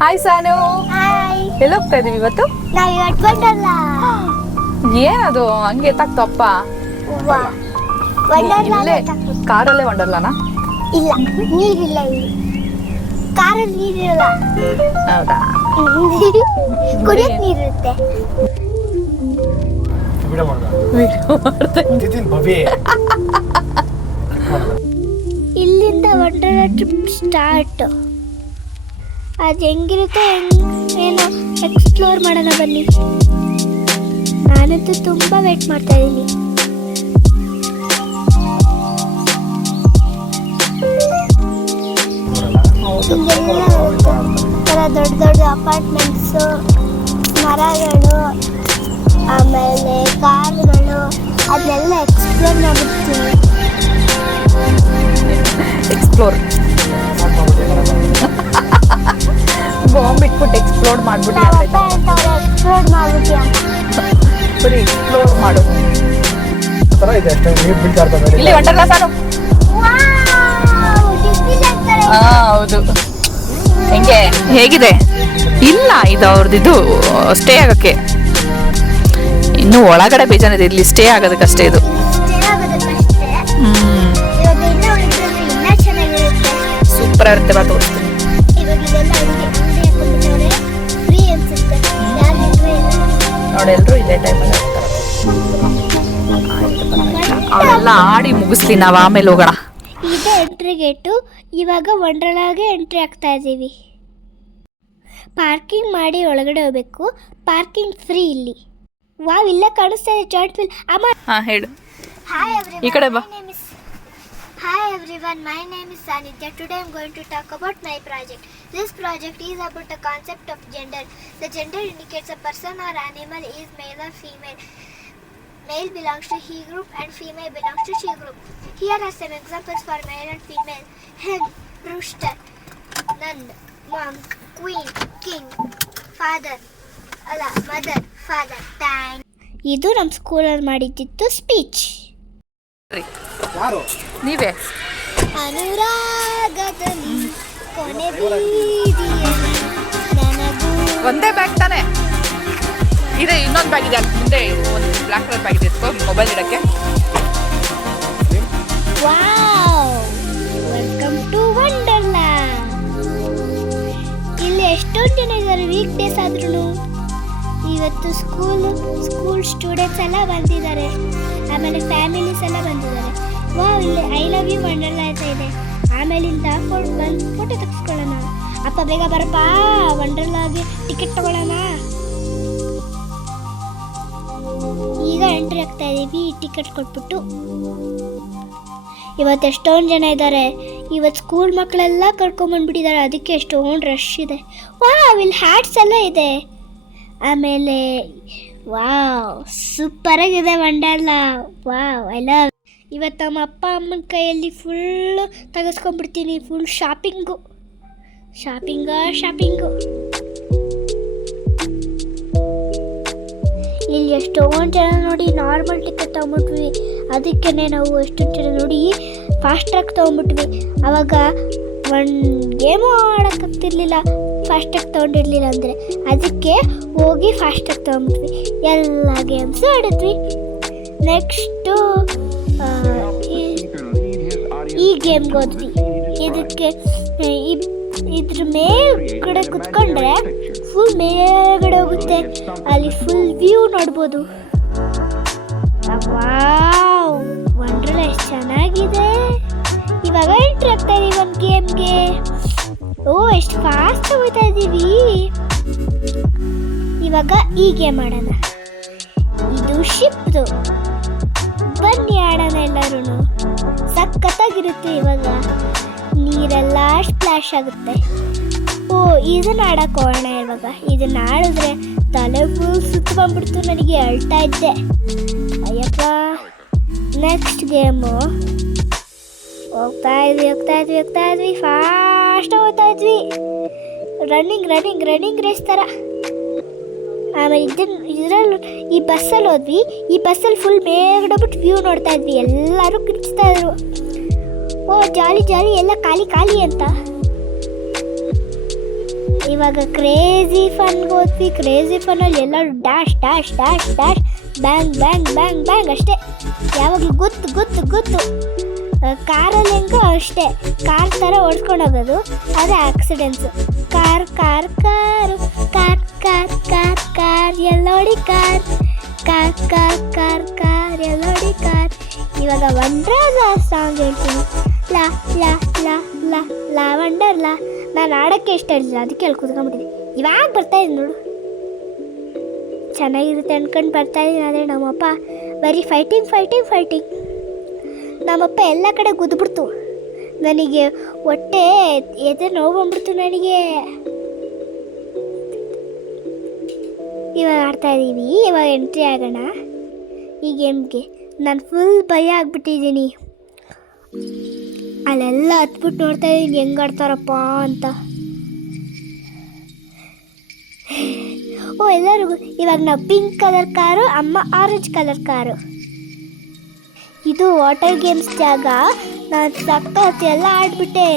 Hi ಸಾನು, hi. ಎಲ್ಲಿ ಹೋಗ್ತಾ ಇದೀವಿ ಇವತ್ತು? ನಾವು ಇವತ್ತು ಬಂಡಲ್ಲ. ಏನದು ಹಂಗೆ ಎತ್ತಾಕ್ತಪ್ಪ? ಇಲ್ಲೇ ಕಾರಲ್ಲೇ ವಂಡರ್ಲಾನಾ? ಇಲ್ಲ, ನೀರಿಲ್ಲ ಇಲ್ಲಿ. ಕಾರಲ್ಲಿ ನೀರಿರಲ್ಲ. ಹೌದಾ? ಕುಡಿಯಕ್ಕೆ ನೀರಿರುತ್ತೆ. ಇಲ್ಲಿಂದ ವಂಡರ್ಲಾ ಟ್ರಿಪ್ ಸ್ಟಾರ್ಟ್. ಅದು ಹೆಂಗಿರುತ್ತೆ ಏನೋ ಎಕ್ಸ್ಪ್ಲೋರ್ ಮಾಡೋಣ ಬನ್ನಿ. ನಾನಂತೂ ತುಂಬ ವೇಟ್ ಮಾಡ್ತಾ ಇದ್ದೀನಿ. ಥರ ದೊಡ್ಡ ದೊಡ್ಡ ಅಪಾರ್ಟ್ಮೆಂಟ್ಸು, ಮರಗಳು, ಆಮೇಲೆ ಕಾರುಗಳು, ಅದನ್ನೆಲ್ಲ ಎಕ್ಸ್ಪ್ಲೋರ್ ಮಾಡ್ಬಿಡ್ತೀವಿ. ಎಕ್ಸ್ಪ್ಲೋರ್ ಬಾಂಬ್ ಇಟ್ಬಿಟ್ಟು ಎಕ್ಸ್ಪ್ಲೋರ್ ಮಾಡ್ಬಿಟ್ಟು ಎಕ್ಸ್ಪ್ಲೋರ್ ಮಾಡ್ಬಿಟ್ಟು ಬರೀ ಎಕ್ಸ್ಪ್ಲೋರ್ ಮಾಡು. ಇಲ್ಲಿ ವಂಡರ್ಲಾ ಸಾನು. ಹೌದು. ಹೆಂಗೆ ಹೇಗಿದೆ? ಇಲ್ಲ, ಇದು ಅವ್ರದ್ದು ಸ್ಟೇ ಆಗಕ್ಕೆ. ಇನ್ನು ಒಳಗಡೆ ಬೇಜಾನಿದೆ, ಇಲ್ಲಿ ಸ್ಟೇ ಆಗೋದಕ್ಕಷ್ಟೇ ಇದು. ಸೂಪರ್ ಆಗಿರುತ್ತೆ. ಬಾ ತೋರಿಸ್ತೀನಿ. ನೋಡಿ, ಎಲ್ಲರೂ ಇದೇ ಟೈಮಲ್ಲಿ ಆಗ್ತಾರೆ. ಅವರೆಲ್ಲ ಆಡಿ ಮುಗಿಸ್ಲಿ, ನಾವು ಆಮೇಲೆ ಹೋಗೋಣ. ಇದೆ ಎಂಟ್ರಿ ಗೇಟು. ಇವಾಗ ವಂಡರ್ಲಾಗೆ ಎಂಟ್ರಿ ಆಗ್ತಾ ಇದ್ದೀವಿ. ಪಾರ್ಕಿಂಗ್ ಮಾಡಿ ಒಳಗಡೆ ಹೋಗ್ಬೇಕು. ಪಾರ್ಕಿಂಗ್ ಫ್ರೀ ಇಲ್ಲಿ. ವಾವ್, ಇಲ್ಲ ಕಾಣಿಸ್ತಾ ಇದೆ ಜಾಯಿಂಟ್ ವೀಲ್. ಅಮ್ಮ, ಹೇಳು. ಹಾಯ್ ಎವ್ರಿವನ್, ಈ ಕಡೆ ಬಾ. Hi everyone, my name is Sanidhya. Today I am going to talk about my project. This project is about the concept of gender. The gender indicates a person or animal is male or female. Male belongs to he group and female belongs to she group. Here are some examples for male and female. Hen, rooster, nun, monk, queen, king, father, mother, father, time. ಇದು ನಮ್ಮ ಸ್ಕೂಲಲ್ಲಿ ಮಾಡಿದ್ದಿತ್ತು speech. ನೀವೇ ಅನುರಾಗದಲ್ಲಿ ಕೊನೆ ಬೀದಿಯಲ್ಲಿ ನನಗೂ ಒಂದೇ bag ತಾನೆ ಇದೆ. ಇನ್ನೊಂದು ಬ್ಯಾಗ್ ಇದೆ ಅಲ್ಲಿ ಮುಂದೆ, ಒಂದು ಬ್ಲ್ಯಾಕ್ ಕಲರ್ ಬ್ಯಾಗ್ ಇದೆ, ಮೊಬೈಲ್ ಇಡಕ್ಕೆ. Wow, welcome to Wonderla. ಇಲ್ಲಿ ಎಷ್ಟೊಂದು ಜನ ಇದ್ದಾರೆ. ವೀಕ್ ಡೇಸ್ ಆದ್ರೂ ಇವತ್ತು ಸ್ಕೂಲ್ ಸ್ಟೂಡೆಂಟ್ಸ್ ಎಲ್ಲ ಬಂದಿದ್ದಾರೆ. ಆಮೇಲೆ ಫ್ಯಾಮಿಲೀಸ್ ಎಲ್ಲ ಬಂದಿದ್ದಾರೆ. ವಾವ್, ಇಲ್ಲಿ ಐ ಲವ್ ಯು ವಂಡರ್ಲಾ ಅಂತ ಇದೆ. ಆಮೇಲಿಂದ ಬಂದು ಫೋಟೋ ತೆಗೆಸ್ಕೊಳ್ಳೋಣ. ಅಪ್ಪ ಬೇಗ ಬರಪ್ಪ, ವಂಡರ್ಲಾಗೆ ಟಿಕೆಟ್ ತಗೊಳ್ಳೋಣ. ಈಗ ಎಂಟ್ರಿ ಆಗ್ತಾ ಇದ್ದೀವಿ. ಟಿಕೆಟ್ ಕೊಟ್ಬಿಟ್ಟು ಇವತ್ತು ಎಷ್ಟೊಂದು ಜನ ಇದ್ದಾರೆ. ಇವತ್ತು ಸ್ಕೂಲ್ ಮಕ್ಕಳೆಲ್ಲ ಕರ್ಕೊಂಬಂದ್ಬಿಟ್ಟಿದ್ದಾರೆ, ಅದಕ್ಕೆ ಎಷ್ಟೊಂದು ರಶ್ ಇದೆ. ವಾವ್, ಇಲ್ಲಿ ಹ್ಯಾಟ್ಸ್ ಎಲ್ಲ ಇದೆ. ಆಮೇಲೆ ವಾವ್, ಸೂಪರಾಗಿದೆ ವಂಡರ್ಲಾ. Wow, I love. ಇವತ್ತು ನಮ್ಮ ಅಪ್ಪ ಅಮ್ಮನ ಕೈಯಲ್ಲಿ ಫುಲ್ಲು ತೆಗೆಸ್ಕೊಂಡ್ಬಿಡ್ತೀನಿ. Full shopping. ಇಲ್ಲಿ ಎಷ್ಟೊಂದು ಜನ ನೋಡಿ ನಾರ್ಮಲ್ ಟಿಕೆಟ್ ತೊಗೊಂಬಿಟ್ವಿ. ಅದಕ್ಕೆ ನಾವು ಎಷ್ಟೊಂದು ಜನ ನೋಡಿ ಫಾಸ್ಟ್ ಟ್ರ್ಯಾಕ್ ತೊಗೊಂಬಿಟ್ವಿ. ಆವಾಗ ಒಂದು ಗೇಮು ಆಡೋಕ್ಕಾಗ್ತಿರ್ಲಿಲ್ಲ, ಫಾಸ್ಟ್ ಟ್ರ್ಯಾಕ್ ತೊಗೊಂಡಿರ್ಲಿಲ್ಲ ಅಂದರೆ. ಅದಕ್ಕೆ ಹೋಗಿ ಫಾಸ್ಟ್ ಟ್ರ್ಯಾಕ್ ತೊಗೊಂಬಿಟ್ವಿ. ಎಲ್ಲ ಗೇಮ್ಸು ಆಡಿದ್ವಿ. ನೆಕ್ಸ್ಟು ಈ ಗೇಮ್ಗೆ ಹೋದ್ವಿ. ಇದಕ್ಕೆ ಇದ್ರ ಮೇಲ್ಗಡೆ ಕುತ್ಕೊಂಡ್ರೆ ಫುಲ್ ಮೇಲ್ಗಡೆ ಹೋಗುತ್ತೆ. ಅಲ್ಲಿ ಫುಲ್ ವ್ಯೂ ನೋಡ್ಬೋದು. ವಾವ್, ವಂಡರ್ಲಾ ಎಷ್ಟು ಚೆನ್ನಾಗಿದೆ. ಇವಾಗ ಎಂಟ್ರಿ ಆಗ್ತಾ ಇದೀವಿ ಒಂದು ಗೇಮ್ಗೆ. ಓ, ಎಷ್ಟು ಫಾಸ್ಟ್ ಹೋಗ್ತಾ ಇದ್ದೀವಿ. ಇವಾಗ ಈ ಗೇಮ್ ಆಡೋಣ. ಇದು ಶಿಪ್ದು. ಬನ್ನಿ ಆಡೋಣ ಎಲ್ಲರೂ. ಸಖತ್ತಾಗಿರುತ್ತೆ. ಇವಾಗ ನೀರೆಲ್ಲ ಸ್ಪ್ಲಾಶ್ ಆಗುತ್ತೆ. ಓ, ಇದನ್ನ ಆಡಕ್ಕೆ ಹೋಗೋಣ. ಇವಾಗ ಇದನ್ನ ಆಡಿದ್ರೆ ತಲೆ ಫುಲ್ ಸುತ್ತ ಬಂದ್ಬಿಡ್ತು. ನನಗೆ ಅಳ್ತಾ ಇದ್ದೆ, ಅಯ್ಯಪ್ಪ. Next game. ಹೋಗ್ತಾ ಇದ್ವಿ ಫಾಸ್ಟ್ ಹೋಗ್ತಾ ಇದ್ವಿ. ರನ್ನಿಂಗ್ ರೇಸ್ ಥರ. ಆಮೇಲೆ ಇದರಲ್ಲಿ ಈ ಬಸ್ಸಲ್ಲಿ ಹೋದ್ವಿ. ಈ ಬಸ್ಸಲ್ಲಿ ಫುಲ್ ಮೇಲ್ಗಡೆ ಬಿಟ್ಟು ವ್ಯೂ ನೋಡ್ತಾ ಇದ್ವಿ. ಎಲ್ಲರೂ ಕಿರ್ಚ್ತಾ ಇದ್ರು. ಓ ಜಾಲಿ ಜಾಲಿ, ಎಲ್ಲ ಖಾಲಿ ಖಾಲಿ ಅಂತ. ಇವಾಗ ಕ್ರೇಜಿ ಫನ್ಗೆ ಹೋದ್ವಿ. ಕ್ರೇಜಿ ಫನ್ನಲ್ಲಿ ಎಲ್ಲರೂ dash dash dash dash bang bang bang bang ಅಷ್ಟೇ. ಯಾವಾಗಲೂ ಗುತ್ತು ಗುತ್ತು ಗುತ್ತು. ಕಾರಲ್ಲಿ ಹೆಂಗೋ ಅಷ್ಟೇ, ಕಾರ್ ಥರ ಓಡಿಸ್ಕೊಂಡು ಹೋಗೋದು, ಅದೇ accidents. Car car car car car car car ಎಲ್ಲೋಡಿ car car car car car ಎಲ್ಲೋಡಿ ಕಾರ್. ಇವಾಗ ವಂಡರ್ಲಾ ಸಾಂಗ್ ಹೇಳ್ತೀನಿ. ಲಾ ಲಾ ಲಾ ಲಾ ಲಾ ವಂಡರ್ಲಾ. ನಾನು ಆಡೋಕ್ಕೆ ಇಷ್ಟ ಇರಲಿಲ್ಲ, ಅದಕ್ಕೆ ಅಲ್ಲಿ ಕೂತ್ಕೊಂಡ್ಬಿಟ್ಟಿದ್ದೆ. ಇವಾಗ ಬರ್ತಾಯಿದ್ದೀನಿ ನೋಡು, ಚೆನ್ನಾಗಿರುತ್ತೆ ಅಂದ್ಕೊಂಡು ಬರ್ತಾಯಿದ್ದೀನಿ. ಆದರೆ ನಮ್ಮಪ್ಪ ಬರೀ ಫೈಟಿಂಗ್ ಫೈಟಿಂಗ್ ಫೈಟಿಂಗ್. ನಮ್ಮಪ್ಪ ಎಲ್ಲ ಕಡೆ ಗುದ್ಬಿಡ್ತು. ನನಗೆ ಹೊಟ್ಟೆ ಎದೆ ನೋವು ಬಂದ್ಬಿಡ್ತು ನನಗೆ. ಇವಾಗ ಆಡ್ತಾಯಿದ್ದೀವಿ. ಇವಾಗ ಎಂಟ್ರಿ ಆಗೋಣ ಈ ಗೇಮ್ಗೆ. ನಾನು ಫುಲ್ ಭಯ ಆಗ್ಬಿಟ್ಟಿದ್ದೀನಿ. ಅಲ್ಲೆಲ್ಲ ಹತ್ಬಿಟ್ಟು ನೋಡ್ತಾ ಇದ್ದೀನಿ ಹೆಂಗೆ ಆಡ್ತಾರಪ್ಪ ಅಂತ. ಓ ಎಲ್ಲರಿಗೂ ಇವಾಗ ನಾವು ಪಿಂಕ್ ಕಲರ್ ಕಾರು, ಅಮ್ಮ ಆರೆಂಜ್ ಕಲರ್ ಕಾರು. ಇದು ವಾಟರ್ ಗೇಮ್ಸ್ ಜಾಗ. ನಾನು ಸಕ್ಕತ್ ಎಲ್ಲ ಆಡ್ಬಿಟ್ಟೆ.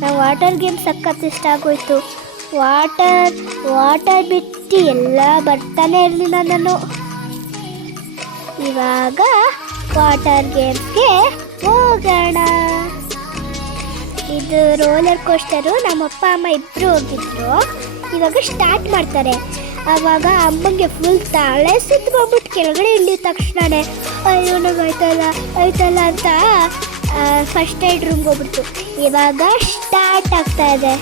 ನಾವು ವಾಟರ್ ಗೇಮ್ಸ್ ಸಕ್ಕತ್ ಇಷ್ಟ ಆಗೋಯ್ತು. ವಾಟರ್ ಬಿಟ್ಟು ಎಲ್ಲ ಬರ್ತಾನೆ ಇರಲಿಲ್ಲ ನಾನು. ಇವಾಗ ವಾಟರ್ ಗೇಮ್ಸ್ಗೆ ಹೋಗೋಣ. ಇದು ರೋಲರ್ ಕೋಸ್ಟರು. ನಮ್ಮಪ್ಪ ಅಮ್ಮ ಇಬ್ಬರು ಹೋಗಿದ್ರು. ಇವಾಗ ಸ್ಟಾರ್ಟ್ ಮಾಡ್ತಾರೆ. ಆವಾಗ ಅಮ್ಮಂಗೆ ಫುಲ್ ತಾಳೆ ಸುತ್ತಕೊಂಡ್ಬಿಟ್ಟು ಕೆಳಗಡೆ ಇಳಿದ ತಕ್ಷಣವೇ ಅಯ್ಯೋ ನಂಗೆ ಆಯ್ತಲ್ಲ ಅಂತ ಫಸ್ಟ್ ಏಡ್ ರೂಮ್ಗೆ ಹೋಗ್ಬಿಡ್ತು. ಇವಾಗ ಸ್ಟಾರ್ಟ್ ಆಗ್ತಾ ಇದೆ.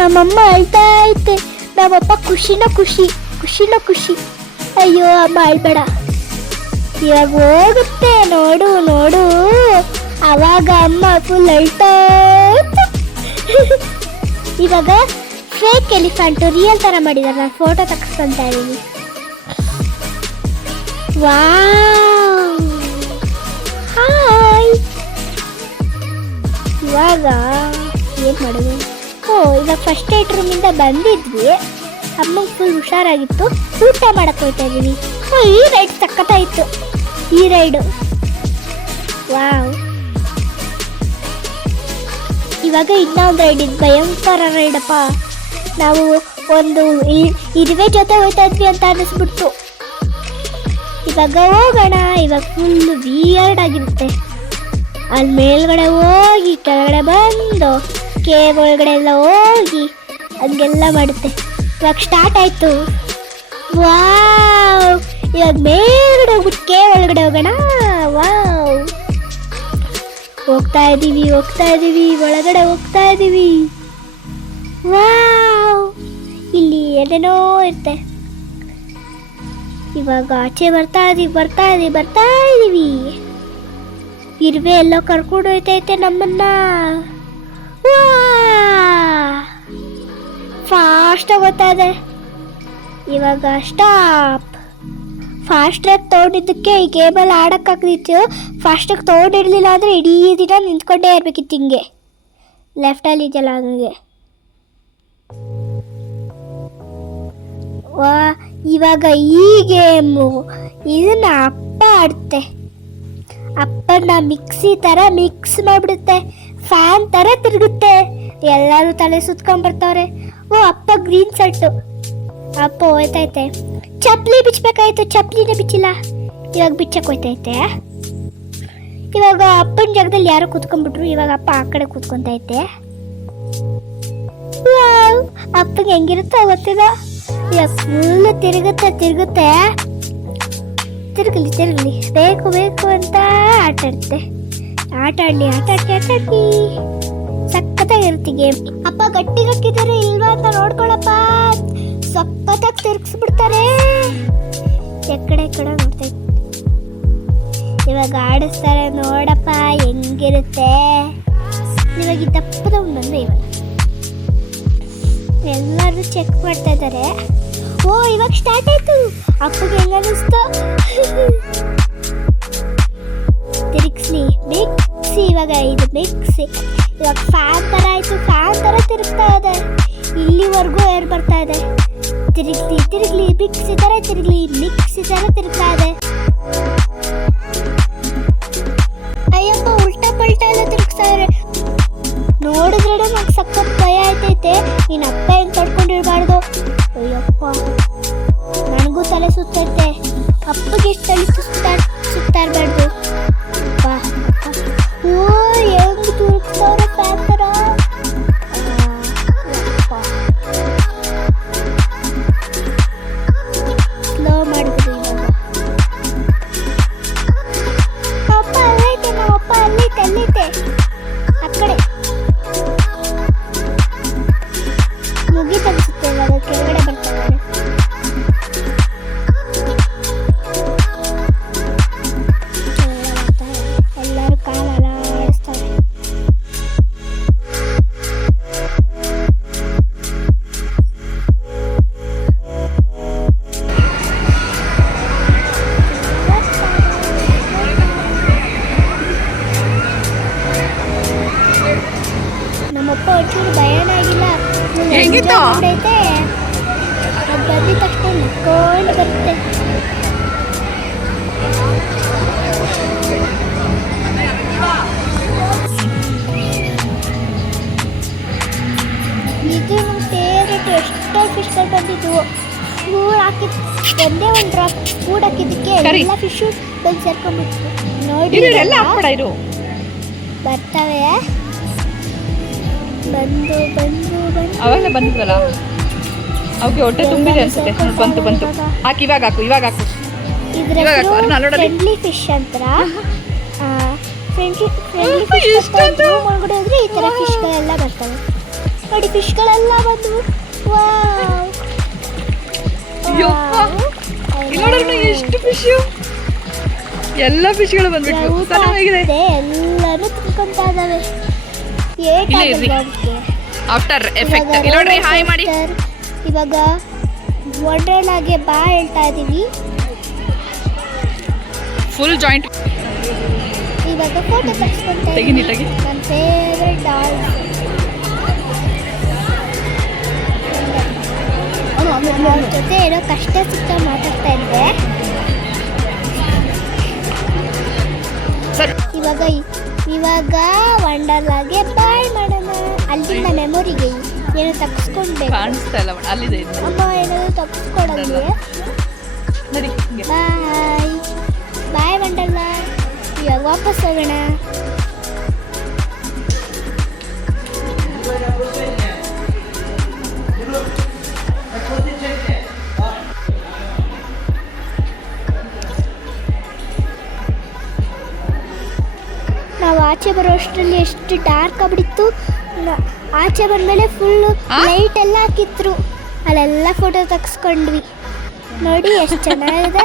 ನಮ್ಮಮ್ಮ ಅಳ್ತಾ ಐತೆ. ನಮ್ಮಪ್ಪ ಖುಷಿನ ಖುಷಿ. ಅಯ್ಯೋ ಅಮ್ಮ ಅಳ್ಬೇಡ, ಇವಾಗ ಹೋಗುತ್ತೆ ನೋಡು ನೋಡು. ಅವಾಗ ಅಮ್ಮ ಫುಲ್ ಅಳ್ತಾ ಇತ್ತು. ಇವಾಗ ಫೇಕ್ ಎಲಿಫೆಂಟು ರಿಯಲ್ ಥರ ಮಾಡಿದ್ದಾರೆ. ನಾನು ಫೋಟೋ ತೆಗೆಸ್ಕೊಂತಾ ಇದ್ದೀನಿ. Wow, hi. ಇವಾಗ ಏನು ಮಾಡೋದು? ಇವಾಗ ಫಸ್ಟ್ ಏಡ್ ರೂಮಿಂದ ಬಂದಿದ್ವಿ. ಅಮ್ಮಂಗೆ ಫುಲ್ ಹುಷಾರಾಗಿತ್ತು. ಊಟ ಮಾಡಕ್ಕೆ ಹೋಗ್ತಾ ಇದ್ದೀವಿ. ಈ ರೈಡ್ ಸಕ್ಕತ್ತಾಯಿತು. ಈ ರೈಡು ವಾವ್. ಇವಾಗ ಇನ್ನೊಂದು ರೈಡ್ ಇದು ಭಯಂಕರ ರೈಡಪ್ಪ. ನಾವು ಒಂದು ಇರುವೆ ಜೊತೆ ಹೋಗ್ತಾ ಇದ್ವಿ ಅಂತ ಅನ್ನಿಸ್ಬಿಡ್ತು. ಇವಾಗ ಹೋಗೋಣ. ಇವಾಗ ಫುಲ್ ವಿಯರ್ಡ್ ಆಗಿರುತ್ತೆ. ಅಲ್ಲಿ ಮೇಲ್ಗಡೆ ಹೋಗಿ ಕೆಳಗಡೆ ಬಂದು ಕೇವ್ ಒಳಗಡೆ ಎಲ್ಲ ಹೋಗಿ ಹಂಗೆಲ್ಲ ಮಾಡುತ್ತೆ. ಇವಾಗ ಸ್ಟಾರ್ಟ್ ಆಯಿತು. ವಾವ್, ಇವಾಗ ಮೇಲ್ಗಡೆ ಹೋಗ್ಬಿಟ್ಟು ಕೇವ್ ಒಳಗಡೆ ಹೋಗೋಣ. ವಾವ್, ಹೋಗ್ತಾ ಇದ್ದೀವಿ ಒಳಗಡೆ ಹೋಗ್ತಾ ಇದ್ದೀವಿ. ವಾವ್, ಇಲ್ಲಿ ಏನೇನೋ ಇರುತ್ತೆ. ಇವಾಗ ಆಚೆ ಬರ್ತಾ ಇದೀವಿ. ಇರುವೆ ಎಲ್ಲೋ ಕರ್ಕೊಂಡು ಹೋಯ್ತೈತೆ ನಮ್ಮನ್ನ. ಫಾಸ್ಟ್ ಹೋಗ್ತಾ ಇದೆ. ಇವಾಗ ಸ್ಟಾಪ್. ಫಾಸ್ಟಾಗಿ ತೊಗೊಂಡಿದ್ದಕ್ಕೆ ಈ ಗೇಮಲ್ಲಿ ಆಡೋಕ್ಕಾಗ್ತಿತ್ತು. ಫಾಸ್ಟಾಗಿ ತೊಗೊಂಡಿರಲಿಲ್ಲ ಅಂದರೆ ಇಡೀ ದಿನ ನಿಂತ್ಕೊಂಡೇ ಇರಬೇಕಿತ್ತು ಹಿಂಗೆ. ಲೆಫ್ಟಲ್ಲಿ ಇದೆಯಲ್ಲ ಹಂಗೆ. ವಾ, ಇವಾಗ ಈ ಗೇಮು ಇದನ್ನ ಅಪ್ಪ ಆಡುತ್ತೆ. ಅಪ್ಪನ ಮಿಕ್ಸಿ ಥರ ಮಿಕ್ಸ್ ಮಾಡಿಬಿಡುತ್ತೆ. ಫ್ಯಾನ್ ಥರ ತಿರುಗುತ್ತೆ. ಎಲ್ಲರೂ ತಲೆ ಸುತ್ಕೊಂಡ್ಬರ್ತಾವ್ರೆ. ಓ, ಅಪ್ಪ ಗ್ರೀನ್ ಶರ್ಟು. ಅಪ್ಪ ಹೋಯ್ತೈತೆ. ಚಪ್ಪಲಿ ಬಿಚ್ಚಬೇಕಾಯ್ತು, ಚಪ್ಪಲಿನೇ ಬಿಚ್ಚಿಲ್ಲ. ಇವಾಗ ಬಿಚ್ಚಕ್ಕೆ ಹೋಯ್ತೈತೆ. ಇವಾಗ ಅಪ್ಪನ ಜಾಗದಲ್ಲಿ ಯಾರೋ ಕೂತ್ಕೊಂಡ್ಬಿಟ್ರು. ಇವಾಗ ಅಪ್ಪ ಆ ಕಡೆ ಕೂತ್ಕೊಂತೈತೆ. ಅಪ್ಪಗೆ ಹೆಂಗಿರುತ್ತೋ ಗೊತ್ತಿಲ್ಲ. ಇವಾಗ ಫುಲ್ ತಿರುಗುತ್ತೆ. ತಿರುಗಲಿ ಬೇಕು ಅಂತ ಆಟ ಆಡ್ಲಿ. ಸಖತ್ತಾಗಿರುತ್ತೆ ಗೇಮ್. ಅಪ್ಪ ಗಟ್ಟಿಗೆ ಹಾಕಿದ್ದಾರೆ ಇಲ್ವಾ ಅಂತ ನೋಡ್ಕೊಳಪ್ಪ. ಸಖತ್ತಾಗಿ ತಿರುಗಿಸ್ಬಿಡ್ತಾರೆ. ಎಕಡೆ ನೋಡ್ತಾ ಇತ್ತು. ಇವಾಗ ಆಡಿಸ್ತಾರೆ ನೋಡಪ್ಪ ಹೆಂಗಿರುತ್ತೆ. ಇವಾಗ ಈ ದಪ್ಪದ ಬಂದ್ರೆ ಇವಾಗ ಎಲ್ಲರೂ ಚೆಕ್ ಮಾಡ್ತಾ ಇದ್ದಾರೆ. ಓ, ಇವಾಗ ಸ್ಟಾರ್ಟ್ ಆಯ್ತು. ಅಪ್ಪಗೆ ಹೆಂಗ ಅನಿಸ್ತು. ತಿರುಗಿಸ್ಲಿ ಮಿಕ್ಸಿ. ಇವಾಗ ಇದು ಮಿಕ್ಸಿ. ಇವಾಗ ಫ್ಯಾನ್ ಥರ ಆಯಿತು. ಫ್ಯಾನ್ ಥರ ತಿರುಗ್ತಾ ಇದೆ. ಇಲ್ಲಿವರೆಗೂ ಏರ್ ಬರ್ತಾ ಇದೆ. ತಿರುಗ್ಲಿ ಮಿಕ್ಸಿ ಥರ ತಿರುಗ್ತಾ ಇದೆ. ಅಯ್ಯಪ್ಪ, ಉಲ್ಟಾ ಪಲ್ಟಾ ಎಲ್ಲ ತಿರುಗಿಸ್ತಾರೆ. ನೋಡಿದ್ರೆ ನಂಗೆ ಸಖತ್ ಭಯ ಆಯ್ತೈತೆ. ನೀನು ಅಪ್ಪ ಹೆಂಗೆ ತಡ್ಕೊಂಡಿರ್ಬಾರ್ದು. ಅಯ್ಯಪ್ಪ, ನನಗೂ ತಲೆ ಸುತ್ತೈತೆ. ಅಪ್ಪಗೆ ಎಷ್ಟು ತಲೆ ಸುತ್ತಾ ಇರಬಾರ್ದು. ಓ, ಹೆಂಗೆ ತಿರುಗಿಸ್ತವ್ರೆ ಫ್ಯಾನ್ ಥರ. ಸ್ಲೋ ಮಾಡಿದ್ರು. ಇವಾಗ ಅಪ್ಪ ಅಲ್ಲೈತೆ. ನಮ್ಮಪ್ಪ ಅಲ್ಲೈತೆ ಆ ಕಡೆ. ಮುಗೀತನ್ಸುತ್ತೆ. ಇವಾಗ ಕೆಳಗಡೆ ಬರ್ತಾರೆ. ಎಲ್ಲರೂ ಕಾಲೆಲ್ಲ ಆಡಿಸ್ತಾರೆ. ನಮ್ಮಪ್ಪ ಒಂಚೂರು ಭಯನೇ ಆಗಿಲ್ಲ. ಹೆಂಗಿತ್ತು? ಅದು ಬಂದಿದ ತಕ್ಷಣ ನಿಂತ್ಕೊಂಡು ಬರುತ್ತೆ. ಇದು ನಮ್ಮ ಫೇವ್ರೆಟ್. ಎಷ್ಟೋ ಫಿಶ್ಗಳು ಬಂದಿದ್ವು. ಫೂಡ್ ಹಾಕಿದ್ ಒಂದೇ ಒಂದು ಡ್ರಾಪ್ ಫೂಡ್ ಹಾಕಿದ್ದಕ್ಕೆ ಎಲ್ಲ ಫಿಶು ಬಂದು ಸೇರ್ಕೊಂಡ್ಬಿಟ್ಟು ನೋಡಿ ಬರ್ತವೆ. ಬಂದು ಅವೆಲ್ಲ ಬಂದ್ವಲ್ಲ, ಅವಕ್ಕೆ ಹೊಟ್ಟೆ ತುಂಬಿದೆ ಅನ್ಸುತ್ತೆ. ಬಂತು. ಹಾಕಿ ಇವಾಗ ಹಾಕು. ಫ್ರೆಂಡ್ಲಿ ಫಿಶ್ ಅಂತರ. ಫ್ರೆಂಡ್ಲಿ ಫಿಶ್ ಒಳಗಡೆ ಹೋದ್ರೆ ಈ ಥರ ಫಿಶ್ಗಳೆಲ್ಲ ಬರ್ತವೆ. ನೋಡಿ, ಫಿಶ್ಗಳೆಲ್ಲ ಬಂದವು. ಎಷ್ಟು ಫಿಶು, ಎಲ್ಲ ಫಿಶ್ಗಳು ಬಂದ್ಬಿಟ್ಟು ಎಲ್ಲಾನು ತಿನ್ಕೊಂತಾ ಇದಾವೆ. ಆಫ್ಟರ್ ಎಫೆಕ್ಟ್ ನೋಡ್ರಿ. ಹಾಯ್ ಮಾಡಿ. ಇವಾಗ ವಂಡರ್ಲಾಗೆ ಬಾ ಹೇಳ್ತಾ ಇದೀವಿ. Full joint. ಇವಾಗ ಫೋಟೋ ತೆಗೆಸ್ಕೊಂತಾ ಇದ್ದೀನಿ. ನನ್ನ ಫೇವ್ರೆಟ್ ಡಾಲ್. ಅವ್ರ ಜೊತೆ ಏನೋ ಕಷ್ಟ ಸುತ್ತ ಮಾತಾಡ್ತಾ ಇದ್ದೆ. ಇವಾಗ ವಂಡರ್ಲಾಗೆ ಬಾಯ್ ಮಾಡೋಣ. ಅಲ್ಲಿಂದ ಮೆಮೊರಿಗೆ ಏನೋ ತಪ್ಪಿಸ್ಕೊಂಡ್ಬೇಕು. ಅಮ್ಮ ಏನಾದ್ರು ತಪ್ಪಿಸ್ಕೊಡಂಗೆ. ಬಾಯ್ ವಂಡರ್ಲಾ. ಇವಾಗ ವಾಪಸ್ ಹೋಗೋಣ. ನಾವು ಆಚೆ ಬರೋ ಅಷ್ಟರಲ್ಲಿ ಎಷ್ಟು ಡಾರ್ಕ್ ಆಗ್ಬಿಟ್ಟಿತ್ತು. ಆಚೆ ಬಂದಮೇಲೆ ಫುಲ್ಲು ಲೈಟ್ ಎಲ್ಲ ಹಾಕಿದ್ರು, ಅಲ್ಲೆಲ್ಲ ಫೋಟೋ ತೆಗೆಸ್ಕೊಂಡ್ವಿ. ನೋಡಿ ಎಷ್ಟು ಚೆನ್ನಾಗಿದೆ.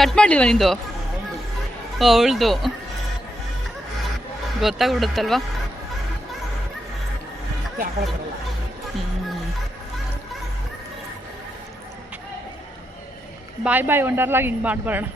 ಕಟ್ ಮಾಡಿಲ್ವ ನಿಂದು? ಅವಳ್ದು ಗೊತ್ತಾಗ್ಬಿಡುತ್ತಲ್ವಾ. ಬಾಯ್ ಬಾಯ್ ವಂಡರ್ಲಾಗ್ ಹಿಂಗೆ ಮಾಡ್ಬರೋಣ.